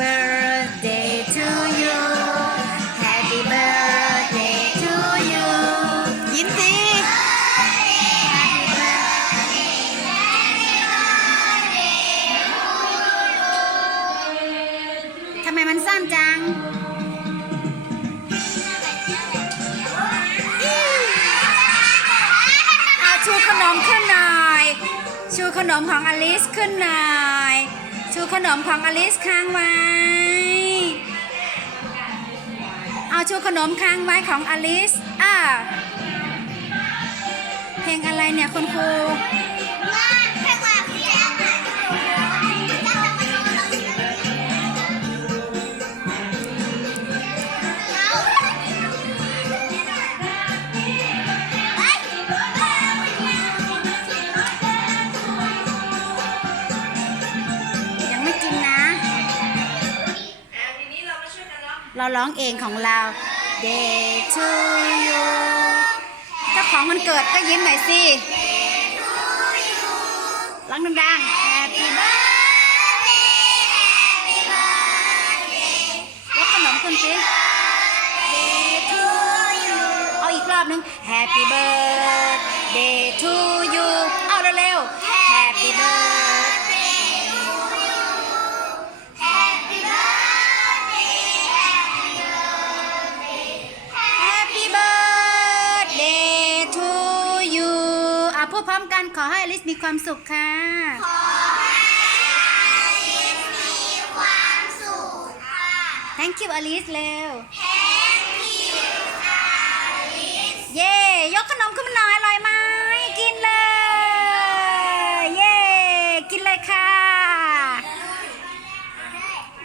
birthday to you Happy birthday to you ยิ้มสิ Happy birthday ทำไมมันสั้นจัง อาชูขนมขึ้นหน่อย ชูขนมของอลิสขึ้นหน่อย นมของอลิสค้างไว้ เอาชูขนมค้างไว้ของอลิส อ่า เพลงอะไรเนี่ยคุณครู เราร้องเองของเรา Day to you เจ้าของมันเกิดก็ยิ้มหน่อยสิร้องดังๆ Happy birthday Happy birthday ยกขนมคุณสิ Day to you เอาอีกรอบนึง Happy birthday พูดพร้อมกันขอให้อลิสมีความสุขค่ะ Thank you อลิสเร็วเย้ยกขนมขึ้นมาหน่อยอร่อยมาก